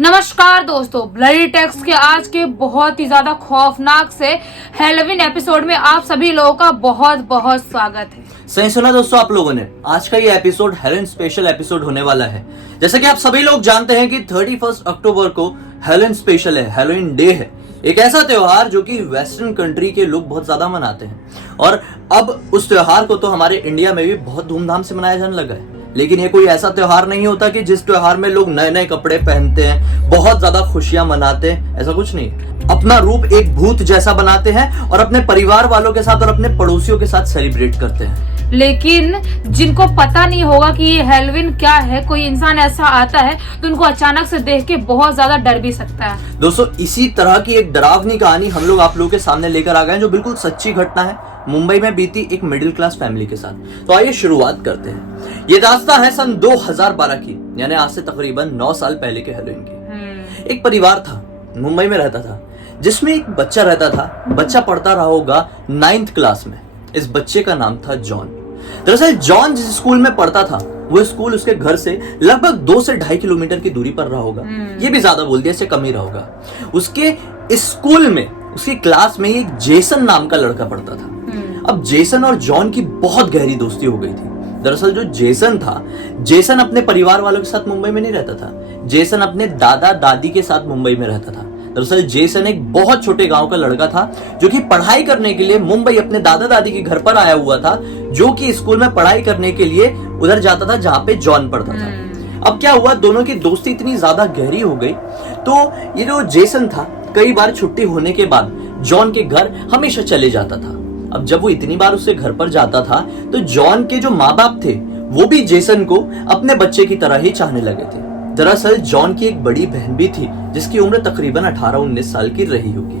नमस्कार दोस्तों, bloody text के आज के बहुत ही ज्यादा खौफनाक से हैलोवीन एपिसोड में आप सभी लोगों का बहुत बहुत स्वागत है। सही सुना दोस्तों आप लोगों ने। आज का ये एपिसोड हैलोवीन स्पेशल एपिसोड होने वाला है। जैसा कि आप सभी लोग जानते हैं कि 31 अक्टूबर को हैलोवीन स्पेशल है, हैलोवीन डे है। एक ऐसा त्योहार जो कि वेस्टर्न कंट्री के लोग बहुत ज्यादा मनाते हैं और अब उस त्योहार को तो हमारे इंडिया में भी बहुत धूमधाम से मनाया जाने लगा है। लेकिन ये कोई ऐसा त्योहार नहीं होता कि जिस त्योहार में लोग नए नए कपड़े पहनते हैं, बहुत ज्यादा खुशियां मनाते हैं, ऐसा कुछ नहीं। अपना रूप एक भूत जैसा बनाते हैं और अपने परिवार वालों के साथ और अपने पड़ोसियों के साथ सेलिब्रेट करते हैं। लेकिन जिनको पता नहीं होगा कि ये हैलोवीन क्या है, कोई इंसान ऐसा आता है तो उनको अचानक से देख के बहुत ज्यादा डर भी सकता है। दोस्तों इसी तरह की एक डरावनी कहानी हम लोग आप लोगों के सामने लेकर आ गए हैं, जो बिल्कुल सच्ची घटना है, मुंबई में बीती एक मिडिल क्लास फैमिली के साथ। तो आइए शुरुआत करते हैं। ये दास्तां है सन 2012 की, यानी आज से तकरीबन 9 साल पहले के हैलोवीन की। एक परिवार था, मुंबई में रहता था, जिसमें एक बच्चा रहता था। बच्चा पढ़ता रहा होगा 9th क्लास में। इस बच्चे का नाम था जॉन। दरअसल जॉन जिस स्कूल में पढ़ता था वो स्कूल उसके घर से लगभग 2 से 2.5 किलोमीटर की दूरी पर रहा होगा। ये भी ज्यादा बोल दिया, इससे कम ही रहा होगा। उसके स्कूल में, उसकी क्लास में एक जेसन नाम का लड़का पढ़ता था। अब जेसन और जॉन की बहुत गहरी दोस्ती हो गई थी। दरअसल जो जेसन था, जेसन अपने परिवार वालों के साथ मुंबई में नहीं रहता था। जेसन अपने दादा दादी के साथ मुंबई में रहता था। दरअसल जेसन एक बहुत छोटे गांव का लड़का था जो कि पढ़ाई करने के लिए मुंबई अपने दादा दादी के घर पर आया हुआ था, जो कि स्कूल में पढ़ाई करने के लिए उधर जाता था जहां पे जॉन पढ़ता था। अब क्या हुआ, दोनों की दोस्ती इतनी ज्यादा गहरी हो गई तो ये जो जेसन था कई बार छुट्टी होने के बाद जॉन के घर हमेशा चले जाता था। अब जब वो इतनी बार उससे घर पर जाता था तो जॉन के जो माँ बाप थे वो भी जेसन को अपने बच्चे की तरह ही चाहने लगे थे। दरअसल जॉन की एक बड़ी बहन भी थी जिसकी उम्र तकरीबन 18-19 साल की रही होगी।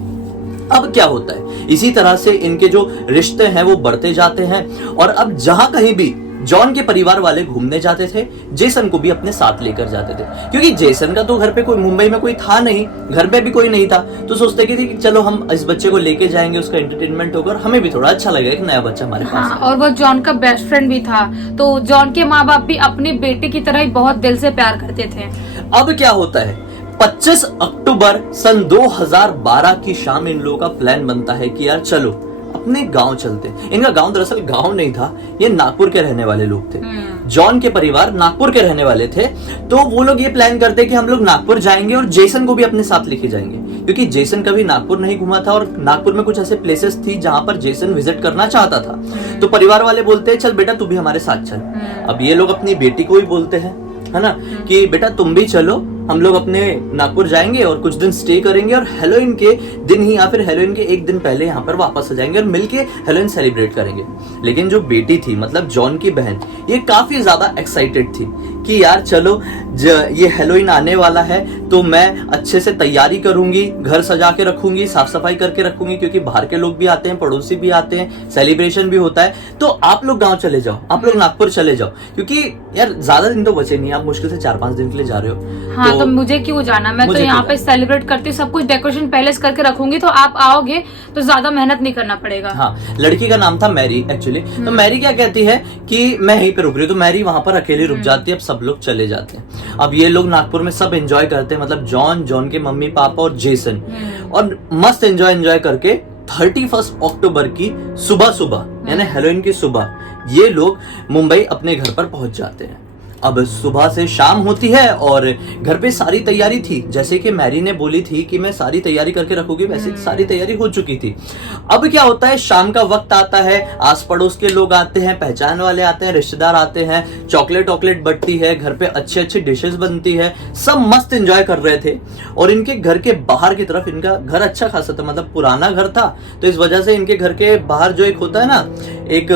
अब क्या होता है, इसी तरह से इनके जो रिश्ते हैं वो बढ़ते जाते हैं और अब जहां कहीं भी जॉन के परिवार वाले घूमने जाते थे, जेसन को भी अपने साथ लेकर जाते थे। क्योंकि जेसन का तो घर पे कोई, मुंबई में कोई था नहीं, घर पे भी कोई नहीं था, तो सोचते कि चलो हम इस बच्चे को लेके जाएंगे, उसका एंटरटेनमेंट होगा, हमें भी थोड़ा अच्छा लगेगा, एक नया बच्चा हमारे पास है। और वो जॉन का बेस्ट फ्रेंड भी था, तो जॉन के माँ बाप भी अपनी बेटे की तरह ही बहुत दिल से प्यार करते थे। अब क्या होता है, 25 अक्टूबर सन 2012 की शाम इन लोगों का प्लान बनता है कि यार चलो अपने गांव चलते हैं। इनका गांव दरअसल गांव नहीं था, ये नागपुर के रहने वाले लोग थे। जॉन के परिवार नागपुर के रहने वाले थे, तो वो लोग ये प्लान करते कि हम लोग नागपुर जाएंगे और जेसन को भी अपने साथ लेके जाएंगे, क्योंकि जेसन कभी नागपुर नहीं घुमा था और नागपुर में कुछ ऐसे प्लेसेस थी जहां पर जेसन विजिट करना चाहता था। तो परिवार वाले बोलते हैं चल बेटा तू भी हमारे साथ चल। अब ये लोग अपनी बेटी को ही बोलते हैं, है ना, कि बेटा तुम भी चलो, हम लोग अपने नागपुर जाएंगे और कुछ दिन स्टे करेंगे और हैलोवीन के दिन ही या फिर हैलोवीन के एक दिन पहले यहाँ पर वापस आ जाएंगे और मिलके हैलोवीन सेलिब्रेट करेंगे। लेकिन जो बेटी थी, मतलब जॉन की बहन, ये काफी ज्यादा एक्साइटेड थी कि यार चलो ये हैलोवीन आने वाला है तो मैं अच्छे से तैयारी करूंगी, घर सजा के रखूंगी, साफ सफाई करके रखूंगी, क्योंकि बाहर के लोग भी आते हैं, पड़ोसी भी आते हैं, सेलिब्रेशन भी होता है। तो आप लोग गाँव चले जाओ, आप लोग नागपुर चले जाओ, क्योंकि यार ज्यादा दिन तो बचे नहीं, आप मुश्किल से 4-5 दिन के लिए जा रहे हो। हाँ, तो मुझे क्यों जाना, मैं तो यहाँ पे सेलिब्रेट करती हूँ, सब कुछ डेकोरेशन पहले से करके रखूंगी, तो आप आओगे तो ज्यादा मेहनत नहीं करना पड़ेगा। हाँ, लड़की का नाम था मैरी एक्चुअली। तो मैरी क्या कहती है कि मैं यहीं पे रुक रही हूँ, तो मैरी वहां पर अकेली रुक जाती है। अब सब लोग चले जाते हैं। अब ये लोग नागपुर में सब एंजॉय करते हैं, मतलब जॉन के मम्मी पापा और जेसन, और मस्त एंजॉय करके 31 अक्टूबर की सुबह यानी हैलोवीन की सुबह ये लोग मुंबई अपने घर पर पहुंच जाते हैं। अब सुबह से शाम होती है और घर पे सारी तैयारी थी, जैसे कि मैरी ने बोली थी कि मैं सारी तैयारी करके रखूंगी, वैसे सारी तैयारी हो चुकी थी। अब क्या होता है, शाम का वक्त आता है, आस पड़ोस के लोग आते हैं, पहचान वाले आते हैं, रिश्तेदार आते हैं, चॉकलेट बटती है, घर पे अच्छी डिशेस बनती है, सब मस्त एंजॉय कर रहे थे। और इनके घर के बाहर की तरफ, इनका घर अच्छा खासा था, मतलब पुराना घर था, तो इस वजह से इनके घर के बाहर जो एक होता है ना, एक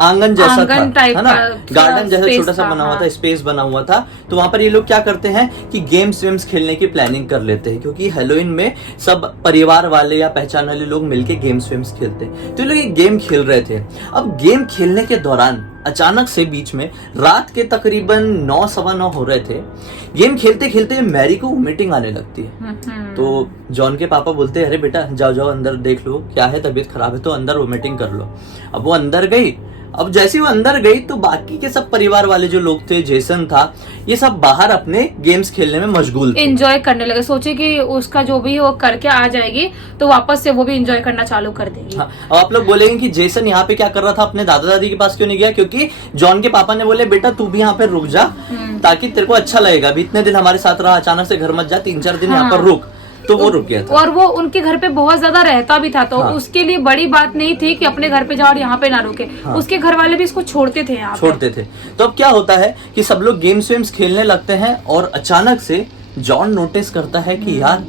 आंगन जैसा था, है ना, गार्डन जैसा छोटा सा बना हुआ था, स्पेस बना हुआ था। तो वहां पर ये लोग क्या करते हैं कि गेम्स खेलने की प्लानिंग कर लेते हैं, क्योंकि हैलोवीन में सब परिवार वाले या पहचान वाले लोग मिलके गेम्स खेलते हैं। तो ये लोग एक गेम खेल रहे थे। अब गेम खेलने के दौरान अचानक से बीच में रात के तकरीबन 9-9:15 हो रहे थे, गेम खेलते खेलते मैरी को वोमिटिंग आने लगती है। तो जॉन के पापा बोलते हैं अरे बेटा जाओ अंदर देख लो क्या है, तबीयत खराब है तो अंदर वोमिटिंग कर लो। अब वो अंदर गई, अब जैसे वो अंदर गई तो बाकी के सब परिवार वाले जो लोग थे, जेसन था, ये सब बाहर अपने गेम्स खेलने में मशगूल थे, एंजॉय करने लगे। सोचे कि उसका जो भी वो करके आ जाएगी तो वापस से वो भी एंजॉय करना चालू कर देगी। हाँ, अब आप लोग बोलेंगे कि जेसन यहाँ पे क्या कर रहा था, अपने दादा दादी के पास क्यों नहीं गया? क्योंकि जॉन के पापा ने बोले बेटा तू भी यहाँ पे रुक जा, ताकि तेरे को अच्छा लगेगा, अभी इतने दिन हमारे साथ रहा, अचानक से घर मत जा, 3-4 दिन यहाँ पर रुक। तो वो रुक गया था। और वो उनके घर पे बहुत ज्यादा रहता भी था, तो हाँ। उसके लिए बड़ी बात नहीं थी कि अपने घर पे जाओ और यहाँ पे ना रुके। हाँ। उसके घर वाले भी इसको छोड़ते थे, यहाँ पे छोड़ते थे। तो अब क्या होता है कि सब लोग गेम्स वेम्स खेलने लगते हैं और अचानक से जॉन नोटिस करता है कि यार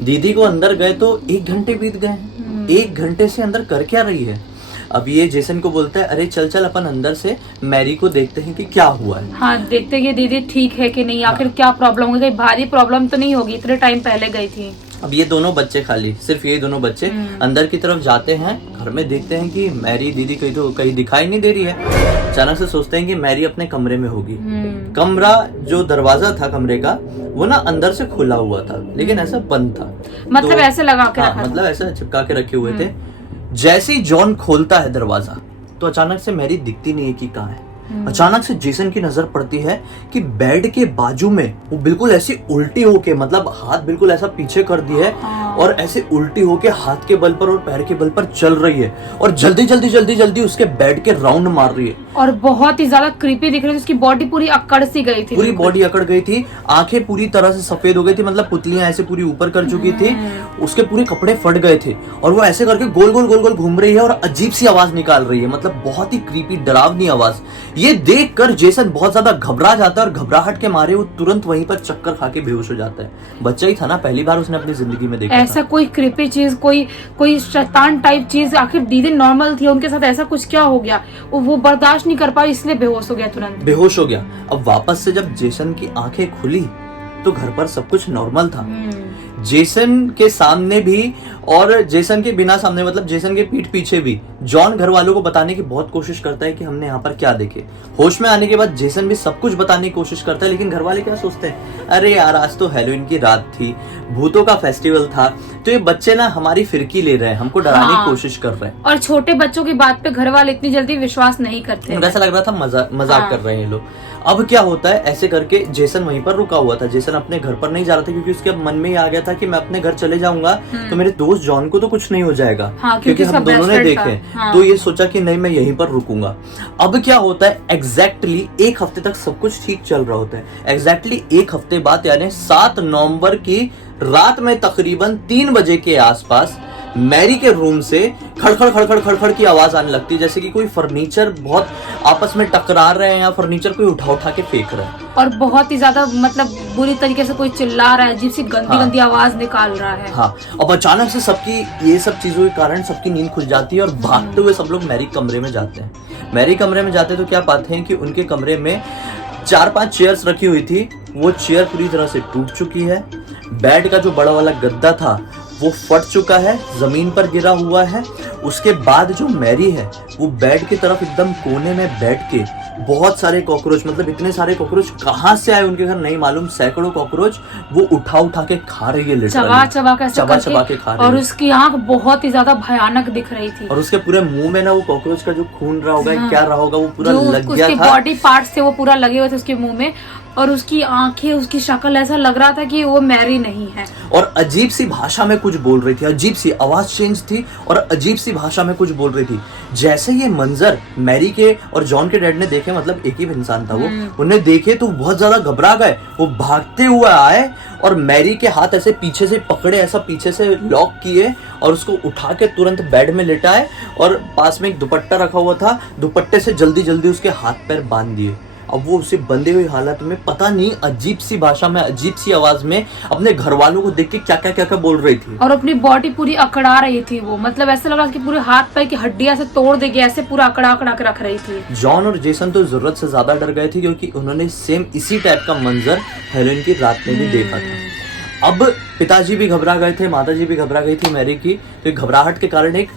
दीदी को अंदर गए तो 1 घंटे बीत गए हैं, 1 घंटे से अंदर कर क्या रही है? अब ये जेसन को बोलता है अरे चल चल अपन अंदर से मैरी को देखते हैं कि क्या हुआ है। हाँ, देखते कि दीदी ठीक है कि नहीं, आखिर क्या प्रॉब्लम होगी, कहीं भारी प्रॉब्लम तो नहीं होगी, इतने टाइम पहले गई थी। अब ये दोनों बच्चे, खाली सिर्फ ये दोनों बच्चे अंदर की तरफ जाते हैं, घर में देखते हैं कि मैरी दीदी कहीं दिखाई नहीं दे रही है। अचानक से सोचते हैं कि मैरी अपने कमरे में होगी। कमरा जो दरवाजा था कमरे का वो ना अंदर से खुला हुआ था, लेकिन ऐसा बंद था, मतलब ऐसे लगा के हाँ, रखा था। मतलब ऐसा चिपका के रखे हुए थे। जैसे ही जॉन खोलता है दरवाजा तो अचानक से मैरी दिखती नहीं है कि कहाँ है। अचानक से जेसन की नजर पड़ती है कि बेड के बाजू में वो बिल्कुल ऐसी उल्टी होके, मतलब हाथ बिल्कुल ऐसा पीछे कर दी है और ऐसे उल्टी होके हाथ के बल पर और पैर के बल पर चल रही है और जल्दी उसके बेड के राउंड मार रही है और बहुत ही ज्यादा क्रीपी दिख रही थी। उसकी बॉडी पूरी अकड़ सी गई थी, पूरी बॉडी अकड़ गई थी, आंखें पूरी तरह से सफेद हो गई थी, मतलब पुतलियां ऐसे पूरी ऊपर कर चुकी थी, उसके पूरे कपड़े फट गए थे और वो ऐसे करके गोल गोल घूम रही है और अजीब सी आवाज निकाल रही है, मतलब बहुत ही क्रीपी डरावनी आवाज। ये देखकर जेसन बहुत ज्यादा घबरा जाता है और घबराहट के मारे वो तुरंत वहीं पर चक्कर खा के बेहोश हो जाता है। बच्चा ही था ना, पहली बार उसने अपनी जिंदगी में देखा ऐसा कोई क्रीपी चीज, कोई शैतान टाइप चीज। आखिर दीदी नॉर्मल थी, उनके साथ ऐसा कुछ क्या हो गया? वो बर्दाश्त नहीं कर पाई, इसलिए बेहोश हो गया, तुरंत बेहोश हो गया। अब वापस से जब जेसन की आंखें खुली तो घर पर सब कुछ नॉर्मल था। जेसन के सामने भी और जेसन के बिना सामने, मतलब जेसन के पीठ पीछे भी जॉन घर वालों को बताने की बहुत कोशिश करता है कि हमने यहाँ पर क्या देखे। होश में आने के बाद जेसन भी सब कुछ बताने की कोशिश करता है, लेकिन घर वाले क्या सोचते हैं, अरे यार आज तो हैलोवीन की रात थी, भूतों का फेस्टिवल था, तो ये बच्चे ना हमारी फिरकी ले रहे हैं, हमको डराने की कोशिश कर रहे हैं। और छोटे बच्चों की बात पे घर वाले इतनी जल्दी विश्वास नहीं करते। ऐसा लग रहा था मजाक कर रहे हैं ये लोग। अब क्या होता है, ऐसे करके जेसन वहीं पर रुका हुआ था। जेसन अपने घर पर नहीं जा रहा था क्योंकि उसके मन में ही आ गया था कि मैं अपने घर चले जाऊंगा तो मेरे दोस्त जॉन को तो कुछ नहीं हो जाएगा, हाँ, क्योंकि हम दोनों ने देखे। हाँ। तो ये सोचा कि नहीं मैं यहीं पर रुकूंगा। अब क्या होता है, एग्जैक्टली 1 हफ्ते तक सब कुछ ठीक चल रहा होता है। एग्जैक्टली 1 हफ्ते बाद यानी 7 नवंबर की रात में तकरीबन 3 बजे के आसपास मैरी के रूम से खड़खड़ की आवाज आने लगती है, जैसे कि कोई फर्नीचर बहुत आपस में टकरा रहे हैं या फर्नीचर कोई उठा के फेंक रहा है और बहुत ही ज्यादा मतलब बुरी तरीके से कोई चिल्ला रहा है, अजीब सी गंदी आवाज निकाल रहा है। हाँ, अब अचानक से सबकी ये सब चीजों के कारण सबकी नींद खुल जाती है और भागते हुए सब लोग मैरी कमरे में जाते हैं। मैरी कमरे में जाते तो क्या पाते हैं कि उनके कमरे में 4-5 चेयर्स रखी हुई थी, वो चेयर पूरी तरह से टूट चुकी है। बेड का जो बड़ा वाला गद्दा था वो फट चुका है, जमीन पर गिरा हुआ है। उसके बाद जो मैरी है वो बेड की तरफ एकदम कोने में बैठ के बहुत सारे कॉकरोच, मतलब इतने सारे कॉकरोच कहाँ से आए उनके घर नहीं मालूम, सैकड़ों कॉकरोच वो उठा के खा रही है, चबा चबा के खा रही है। और उसकी आंख बहुत ही ज्यादा भयानक दिख रही थी और उसके पूरे मुंह में ना वो कॉकरोच का जो खून रहा होगा, क्या रहा होगा, वो पूरा लग गया था। बॉडी पार्ट्स थे वो पूरा लगे हुए थे उसके मुंह में, और उसकी आंखें, उसकी शक्ल ऐसा लग रहा था कि वो मैरी नहीं है। और अजीब सी भाषा में कुछ बोल रही थी, अजीब सी आवाज चेंज थी और अजीब सी भाषा में कुछ बोल रही थी। जैसे ये मंजर मैरी के और जॉन के डैड ने देखे, मतलब एक ही इंसान था वो, उन्हें देखे तो बहुत ज्यादा घबरा गए। वो भागते हुए आए और मैरी के हाथ ऐसे पीछे से पकड़े, ऐसा पीछे से लॉक किए और उसको उठा के तुरंत बेड में लेटाए और पास में एक दुपट्टा रखा हुआ था, दुपट्टे से जल्दी उसके हाथ पैर बांध दिए। अब वो उसे बंधे हुई हालत में पता नहीं अजीब सी भाषा में, अजीब सी आवाज में अपने घर वालों को देख के क्या बोल रही थी और अपनी बॉडी पूरी अकड़ा रही थी। वो मतलब ऐसा लग रहा था कि पूरे हाथ पैर की हड्डियां से तोड़ देगी, ऐसे पूरा अकड़ा के रख रही थी। जॉन और जेसन तो जरूरत से ज्यादा डर गए थे क्योंकि उन्होंने सेम इसी टाइप का मंजर हैलोवीन की रात में भी देखा था। अब पिताजी भी घबरा गए थे, माताजी भी घबरा गई थी मैरी की, तो घबराहट के कारण एक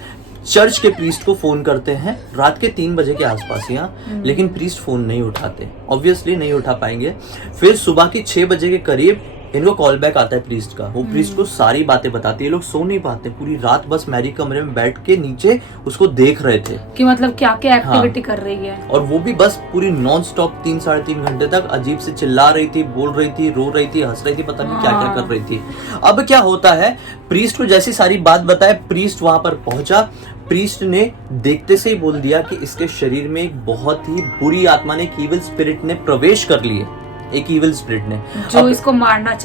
चर्च के प्रीस्ट को फोन करते हैं रात के 3 बजे के आसपास यहाँ, लेकिन प्रीस्ट फोन नहीं उठाते, ऑब्वियसली नहीं उठा पाएंगे। फिर सुबह की 6 बजे के करीब इनको कॉल बैक आता है प्रीस्ट का, वो प्रीस्ट को सारी बातें बताती है। ये लोग सो नहीं पाते, पूरी रात बस मैरी कमरे में बैठ के नीचे उसको देख रहे थे कि मतलब क्या क्या एक्टिविटी कर रही है। और वो भी बस पूरी नॉन स्टॉप 3-3.5 घंटे तक अजीब से चिल्ला रही थी, बोल रही थी, रो रही थी, हंस रही थी, पता नहीं क्या क्या कर रही थी। अब क्या होता है, प्रीस्ट को जैसी सारी बात बताए, प्रीस्ट वहां पर पहुंचा। प्रीस्ट ने देखते से ही बोल दिया कि इसके शरीर में एक बहुत ही बुरी आत्मा ने, एक ईविल स्पिरिट ने प्रवेश कर लिए, एक ईविल स्पिरिट ने जो इसको मारना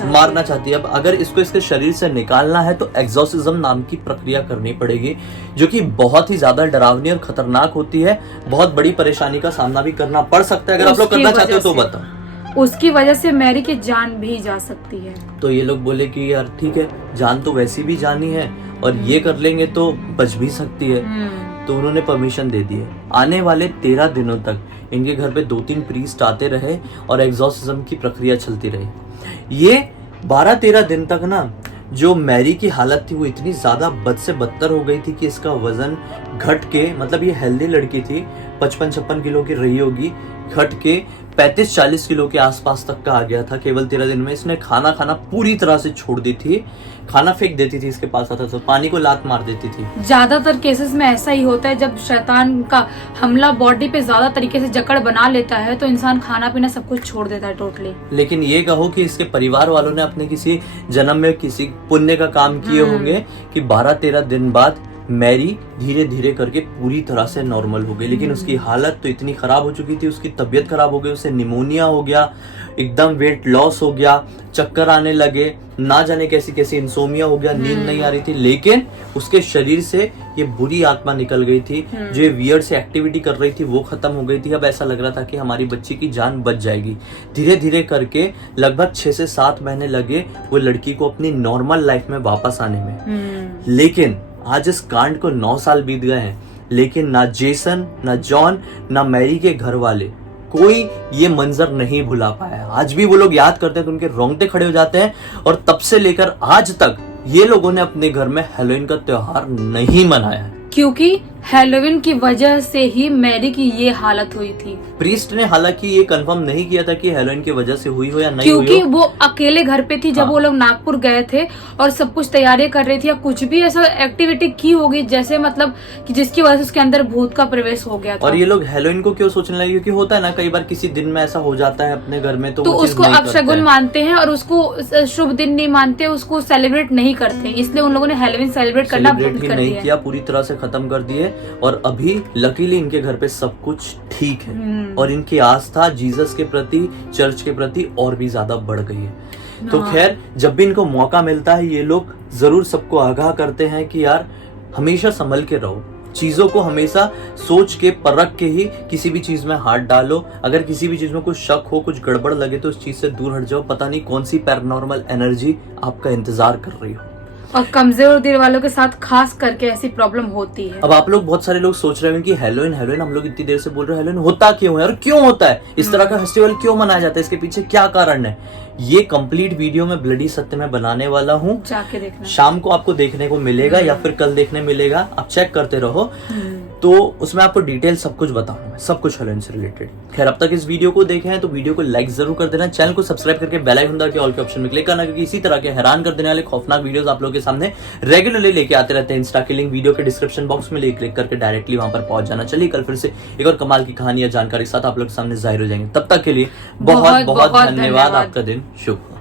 चाहती है। अब अगर इसको इसके शरीर से निकालना है तो एग्जॉर्सिज्म नाम की प्रक्रिया करनी पड़ेगी, जो कि बहुत ही ज्यादा डरावनी और खतरनाक होती है। बहुत बड़ी परेशानी का सामना भी करना पड़ सकता है। अगर आप लोग करना चाहते हो तो बताओ। उसकी वजह से मैरी की जान भी जा सकती है। तो ये लोग बोले कि यार ठीक है, जान तो वैसी भी जानी है और ये कर लेंगे तो बच भी सकती है। तो उन्होंने परमिशन दे दी है। आने वाले 13 दिनों तक इनके घर पे 2-3 प्रीस्ट आते रहे और एग्जॉर्सिज्म की प्रक्रिया चलती रही। ये 12-13 दिन तक ना, जो मैरी की हालत थी वो इतनी ज्यादा बद से बदतर हो गई थी कि इसका वजन घट के, मतलब ये हेल्दी लड़की थी, 55-56 किलो की रही होगी, घट के 35-40 किलो के आसपास तक का आ गया था केवल 13 दिन में। इसने खाना खाना पूरी तरह से छोड़ दी थी, खाना फेंक देती थी, इसके पास आता तो पानी को लात मार देती थी। ज्यादातर केसेस में ऐसा ही होता है, जब शैतान का हमला बॉडी पे ज्यादा तरीके से जकड़ बना लेता है तो इंसान खाना पीना सब कुछ छोड़ देता है टोटली। लेकिन ये कहो कि इसके परिवार वालों ने अपने किसी जन्म में किसी पुण्य का काम किए होंगे कि 12-13 दिन बाद मैरी धीरे धीरे करके पूरी तरह से नॉर्मल हो गई। लेकिन उसकी हालत तो इतनी खराब हो चुकी थी, उसकी तबीयत खराब हो गई, उसे निमोनिया हो गया, एकदम वेट लॉस हो गया, चक्कर आने लगे, ना जाने कैसी कैसी इंसोमिया हो गया, नींद नहीं आ रही थी। लेकिन उसके शरीर से ये बुरी आत्मा निकल गई थी, जो ये वियर्ड से एक्टिविटी कर रही थी वो खत्म हो गई थी। अब ऐसा लग रहा था कि हमारी बच्ची की जान बच जाएगी। धीरे धीरे करके लगभग 6 से 7 महीने लगे वो लड़की को अपनी नॉर्मल लाइफ में वापस आने में। लेकिन आज इस कांड को 9 साल बीत गए हैं, लेकिन ना जेसन, ना जॉन, ना मैरी के घर वाले कोई ये मंजर नहीं भुला पाया। आज भी वो लोग याद करते हैं तो उनके रोंगटे खड़े हो जाते हैं। और तब से लेकर आज तक ये लोगों ने अपने घर में हैलोवीन का त्योहार नहीं मनाया है, क्योंकि हैलोवीन की वजह से ही मैरी की ये हालत हुई थी। प्रीस्ट ने हालांकि ये कंफर्म नहीं किया था कि हैलोवीन की वजह से हुई हो या नहीं क्योंकि हुई हो। वो अकेले घर पे थी जब वो लोग नागपुर गए थे और सब कुछ तैयारी कर रही थी, या कुछ भी ऐसा एक्टिविटी की होगी जैसे मतलब कि जिसकी वजह से उसके अंदर भूत का प्रवेश हो गया था। और ये लोग हैलोवीन को क्यों सोचने लगे, क्योंकि होता है ना कई बार किसी दिन में ऐसा हो जाता है अपने घर में, तो उसको अपशगुन मानते हैं और उसको शुभ दिन नहीं मानते, उसको सेलिब्रेट नहीं करते, इसलिए उन लोगों ने हैलोवीन सेलिब्रेट करना बंद कर नहीं किया, पूरी तरह से खत्म कर दिए। और अभी लकीली इनके घर पे सब कुछ ठीक है और इनकी आस्था जीसस के प्रति, चर्च के प्रति और भी ज्यादा बढ़ गई है। तो खैर, जब भी इनको मौका मिलता है ये लोग जरूर सबको आगाह करते हैं कि यार हमेशा संभल के रहो, चीजों को हमेशा सोच के परख के ही किसी भी चीज में हाथ डालो। अगर किसी भी चीज में कुछ शक हो, कुछ गड़बड़ लगे तो उस चीज से दूर हट जाओ, पता नहीं कौन सी पैरानॉर्मल एनर्जी आपका इंतजार कर रही हो। और कमजोर दिल वालों के साथ खास करके ऐसी प्रॉब्लम होती है। अब आप लोग, बहुत सारे लोग सोच रहे हैं कि हैलोवीन हम लोग इतनी देर से बोल रहे हैं, हैलोवीन होता क्यों है और क्यों होता है, इस तरह का फेस्टिवल क्यों मनाया जाता है, इसके पीछे क्या कारण है। ये कंप्लीट वीडियो में ब्लडी सत्य में बनाने वाला हूँ, जाके देखना। शाम को आपको देखने को मिलेगा या फिर कल देखने मिलेगा, आप चेक करते रहो। तो उसमें आपको डिटेल सब कुछ बताऊंगा, सब कुछ हैलोवीन से रिलेटेड। खैर, अब तक इस वीडियो को देखे हैं तो वीडियो को लाइक जरूर कर देना, चैनल को सब्सक्राइब करके बेल आइकन दबा के ऑल के ऑप्शन में क्लिक करना, क्योंकि इसी तरह के हैरान कर देने वाले खौफनाक वीडियोस आप लोगों के सामने रेगुलरली लेके आते रहते हैं। इंस्टा के लिंक वीडियो के डिस्क्रिप्शन बॉक्स में क्लिक करके डायरेक्टली वहां पर पहुंच जाना। चलिए कल फिर से एक और कमाल की कहानी या जानकारी के साथ आप लोग के सामने जाहिर हो जाएंगे। तब तक के लिए बहुत बहुत धन्यवाद। आपका दिन शुभ हो।